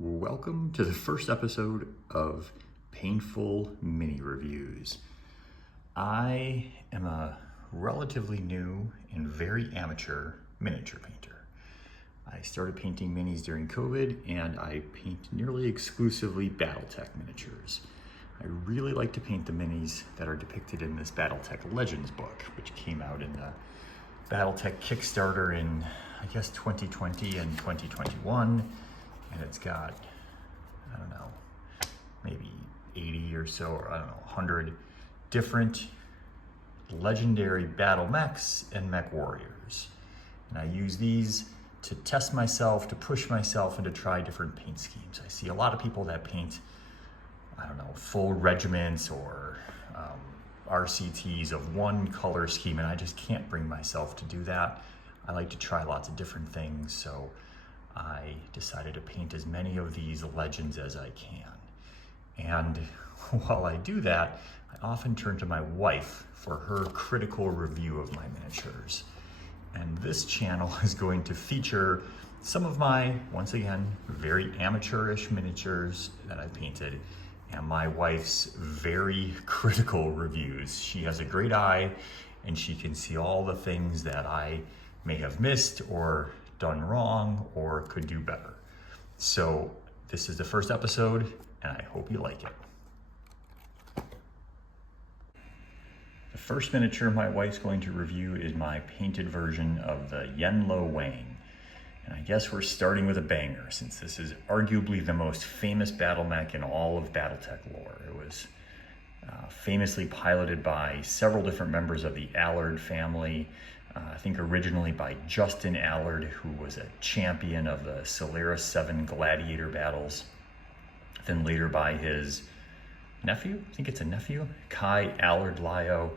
Welcome to the first episode of Painful Mini Reviews. I am a relatively new and very amateur miniature painter. I started painting minis during COVID and I paint nearly exclusively Battletech miniatures. I really like to paint the minis that are depicted in this Battletech Legends book, which came out in the Battletech Kickstarter in, I guess, 2020 and 2021. And it's got, I don't know, maybe 80 or so, or I don't know, 100 different legendary battle mechs and mech warriors. And I use these to test myself, to push myself, and to try different paint schemes. I see a lot of people that paint, I don't know, full regiments or RCTs of one color scheme, and I just can't bring myself to do that. I like to try lots of different things, so I decided to paint as many of these legends as I can. And while I do that, I often turn to my wife for her critical review of my miniatures. And this channel is going to feature some of my, once again, very amateurish miniatures that I painted, and my wife's very critical reviews. She has a great eye, and she can see all the things that I may have missed or done wrong or could do better. So this is the first episode and I hope you like it. The first miniature my wife's going to review is my painted version of the Yen-Lo-Wang. And I guess we're starting with a banger since this is arguably the most famous battle mech in all of Battletech lore. It was famously piloted by several different members of the Allard family. I think originally by Justin Allard, who was a champion of the Solaris 7 gladiator battles. Then later by his nephew, I think it's a nephew, Kai Allard Liao,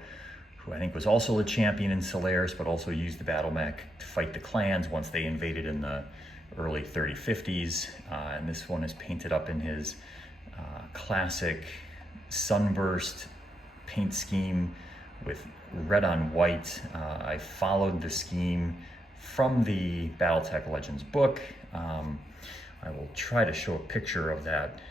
who I think was also a champion in Solaris, but also used the battle mech to fight the clans once they invaded in the early 3050s. And this one is painted up in his classic sunburst paint scheme with red on white. I followed the scheme from the Battletech Legends book. I will try to show a picture of that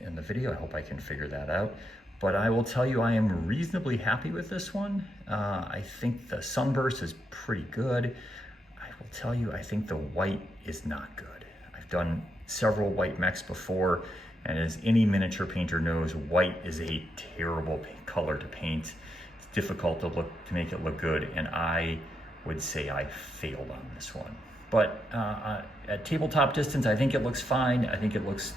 in the video. I hope I can figure that out. But I will tell you I am reasonably happy with this one. I think the sunburst is pretty good. I will tell you I think the white is not good. I've done several white mechs before, and as any miniature painter knows, white is a terrible color to paint. Difficult to make it look good, and I would say I failed on this one. But at tabletop distance, I think it looks fine. I think it looks,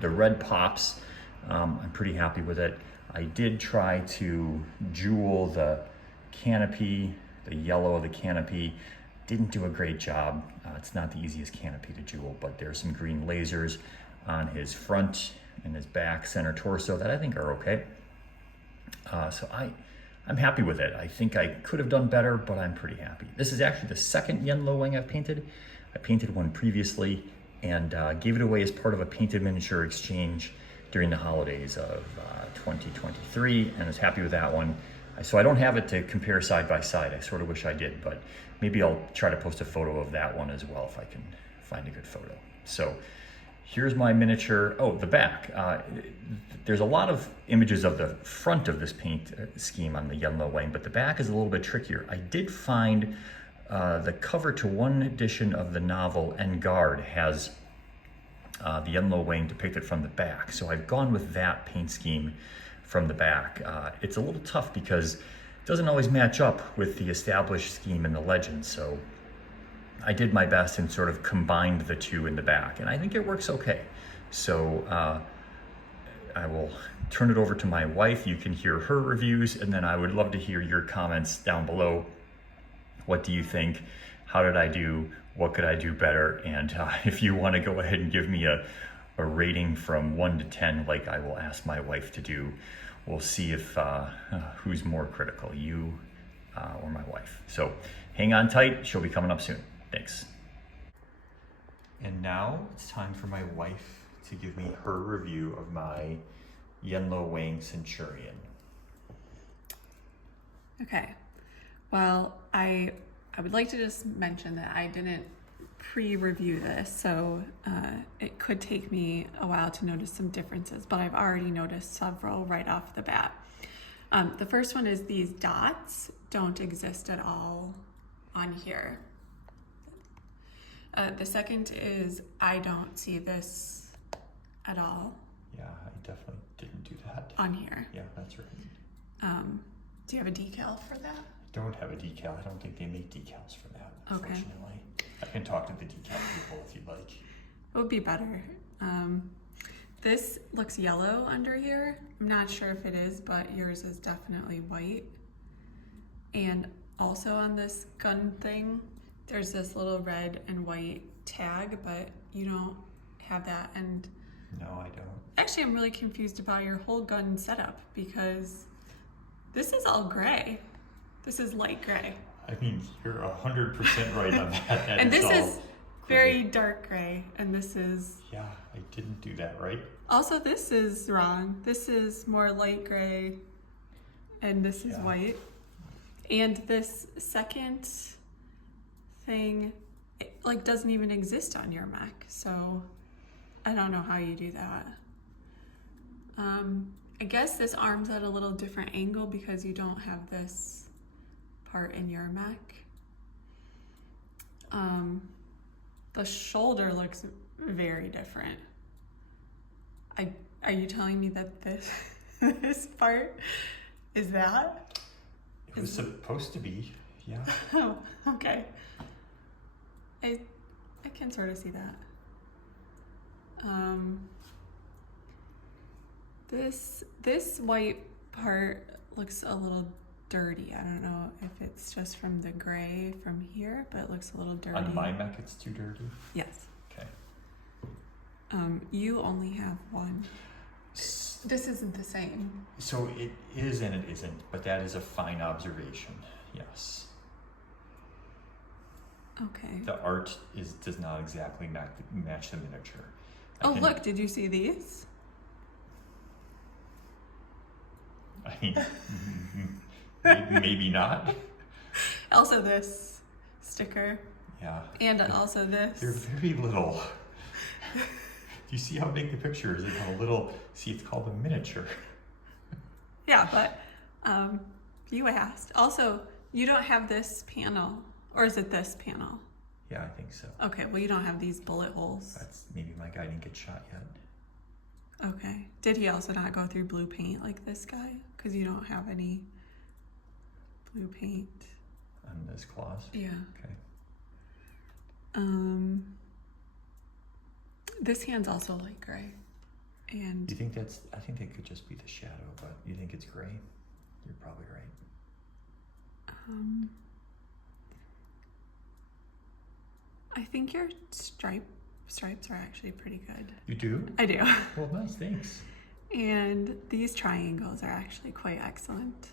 the red pops. I'm pretty happy with it. I did try to jewel the canopy, the yellow of the canopy. Didn't do a great job. It's not the easiest canopy to jewel, but there's some green lasers on his front and his back, center torso that I think are okay. So I'm happy with it. I think I could have done better, but I'm pretty happy. This is actually the second Yen-Lo-Wang I've painted. I painted one previously and gave it away as part of a painted miniature exchange during the holidays of 2023, and was happy with that one. So I don't have it to compare side by side. I sort of wish I did, but maybe I'll try to post a photo of that one as well if I can find a good photo. So here's my miniature. Oh, the back. There's a lot of images of the front of this paint scheme on the Yen-Lo-Wang, but the back is a little bit trickier. I did find the cover to one edition of the novel En Garde has the Yen-Lo-Wang depicted from the back. So I've gone with that paint scheme from the back. It's a little tough because it doesn't always match up with the established scheme in the legend. So I did my best and sort of combined the two in the back, and I think it works okay. So I will turn it over to my wife. You can hear her reviews, and then I would love to hear your comments down below. What do you think? How did I do? What could I do better? And if you want to go ahead and give me a rating from 1 to 10, like I will ask my wife to do, we'll see if who's more critical, you or my wife. So hang on tight. She'll be coming up soon. Thanks. And now it's time for my wife to give me her review of my Yen-Lo-Wang Centurion. Okay, well, I would like to just mention that I didn't pre-review this, so it could take me a while to notice some differences, but I've already noticed several right off the bat. The first one is these dots don't exist at all on here. The second is I don't see this at all. Yeah, I definitely didn't do that. On here. Yeah, that's right. Do you have a decal for that? I don't have a decal. I don't think they make decals for that, unfortunately. Okay. I can talk to the decal people if you'd like. It would be better. This looks yellow under here. I'm not sure if it is, but yours is definitely white. And also on this gun thing, there's this little red and white tag, but you don't have that. And no, I don't. Actually, I'm really confused about your whole gun setup because this is all gray. This is light gray. I mean, you're 100% right on that. And this is very dark gray, and this is... Yeah, I didn't do that right. Also, this is wrong. This is more light gray, and this is white. And this second thing, it, like, doesn't even exist on your Mac, so I don't know how you do that. I guess this arm's at a little different angle because you don't have this part in your Mac. The shoulder looks very different. Are you telling me that this this part is that? It was supposed to be, yeah. Oh, okay. I can sort of see that. This white part looks a little dirty. I don't know if it's just from the gray from here, but it looks a little dirty. On my Mac, it's too dirty? Yes. Okay. You only have one. This isn't the same. So it is and it isn't, but that is a fine observation, yes. Okay. The art does not exactly match the miniature. Look, did you see these? I mean, maybe not. Also this sticker. Yeah. And also this. They're very little. Do you see how big the picture is and how little? See, it's called a miniature. Yeah, but you asked. Also, you don't have this panel. Or is it this panel? Yeah, I think so. Okay, well, you don't have these bullet holes. That's maybe my guy didn't get shot yet. Okay. Did he also not go through blue paint like this guy? Because you don't have any blue paint. On this claws? Yeah. Okay. This hand's also light gray. And you think that's, I think that could just be the shadow, but you think it's gray? You're probably right. I think your stripes are actually pretty good. You do? I do. Well, nice, thanks. And these triangles are actually quite excellent.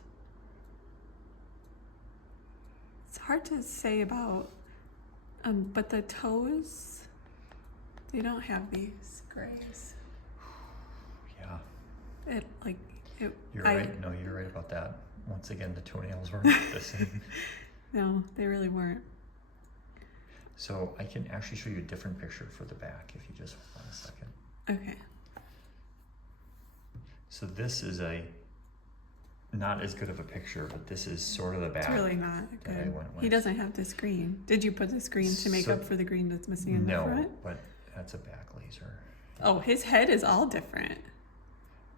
It's hard to say about, but the toes, they don't have these grays. Yeah. You're right. No, you're right about that. Once again, the toenails weren't the same. No, they really weren't. So I can actually show you a different picture for the back if you just hold on a second. Okay. So this is not as good of a picture, but this is sort of the back. It's really not good. He doesn't have the screen. Did you put the screen to make up for the green that's missing in the front? No, but that's a back laser. Oh, his head is all different.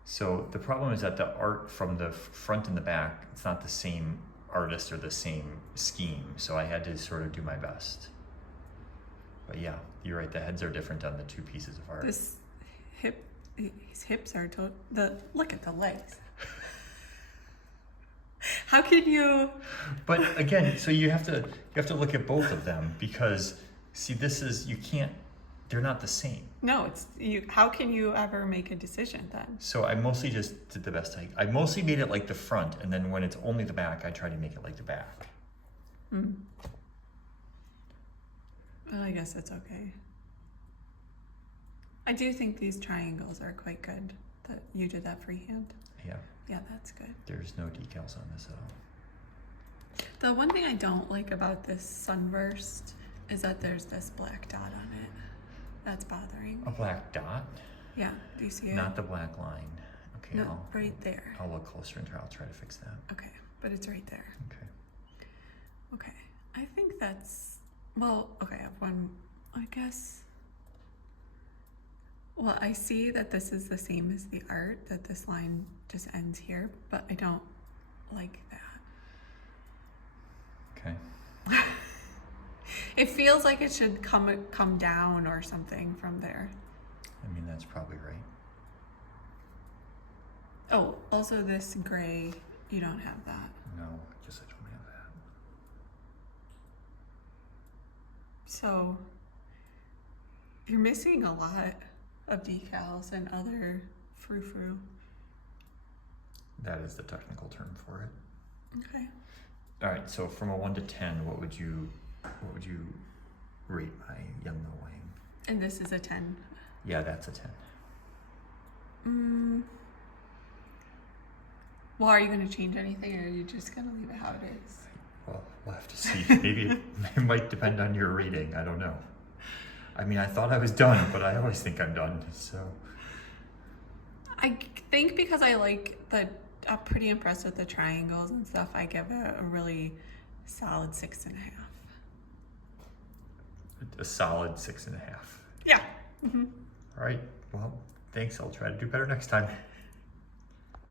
So the problem is that the art from the front and the back, it's not the same artist or the same scheme. So I had to sort of do my best. But yeah, you're right. The heads are different on the two pieces of art. His hips are look at the legs. How can you? But again, so you have to look at both of them because see, they're not the same. No, it's you. How can you ever make a decision then? So I mostly just did the best I mostly made it like the front, and then when it's only the back, I try to make it like the back. Well, I guess that's okay. I do think these triangles are quite good. That you did that freehand. Yeah. Yeah, that's good. There's no decals on this at all. The one thing I don't like about this Sunburst is that there's this black dot on it. That's bothering. A black dot? Yeah, do you see it? Not the black line. Okay, No, right there. I'll look closer and I'll try to fix that. Okay, but it's right there. Okay. Okay, I think that's, well, okay, I have one, I guess. Well, I see that this is the same as the art, that this line just ends here, but I don't like that. Okay. It feels like it should come down or something from there. I mean, that's probably right. Oh, also this gray, you don't have that. No, I guess I don't have that. So you're missing a lot of decals and other frou-frou. That is the technical term for it. Okay. All right, so from a 1 to 10, what would you rate my Yen-Lo-Wang? And this is a 10. Yeah, that's a 10. Well, are you going to change anything, or are you just going to leave it how it is? Well, we'll have to see. Maybe it might depend on your rating. I don't know. I mean, I thought I was done, but I always think I'm done, so. I think because I like I'm pretty impressed with the triangles and stuff, I give it a really solid 6.5. A solid 6.5. Yeah. Mm-hmm. All right, well, thanks. I'll try to do better next time.